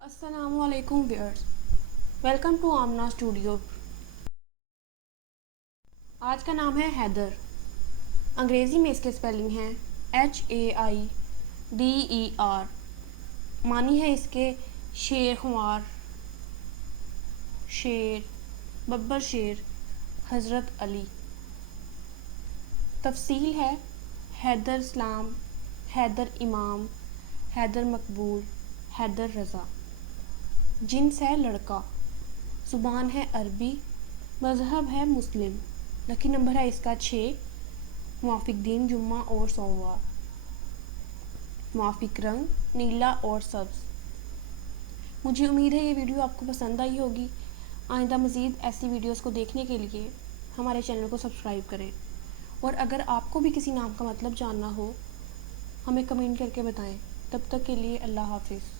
السلام علیکم viewers, welcome to Amna studio. آج کا نام ہے حیدر۔ انگریزی میں اس کے اسپیلنگ ہیں HAIDER۔ معنی ہے اس کے شیر خوار، شیر، ببر شیر، حضرت علی۔ تفصیل ہے حیدر اسلام، حیدر امام، حیدر مقبول، حیدر رضا۔ جنس ہے لڑکا، زبان ہے عربی، مذہب ہے مسلم، لکی نمبر ہے اس کا 6، موافق دن جمعہ اور سوموار، موافق رنگ نیلا اور سبز۔ مجھے امید ہے یہ ویڈیو آپ کو پسند آئی ہوگی۔ آئندہ مزید ایسی ویڈیوز کو دیکھنے کے لیے ہمارے چینل کو سبسکرائب کریں، اور اگر آپ کو بھی کسی نام کا مطلب جاننا ہو ہمیں کمنٹ کر کے بتائیں۔ تب تک کے لیے اللہ حافظ۔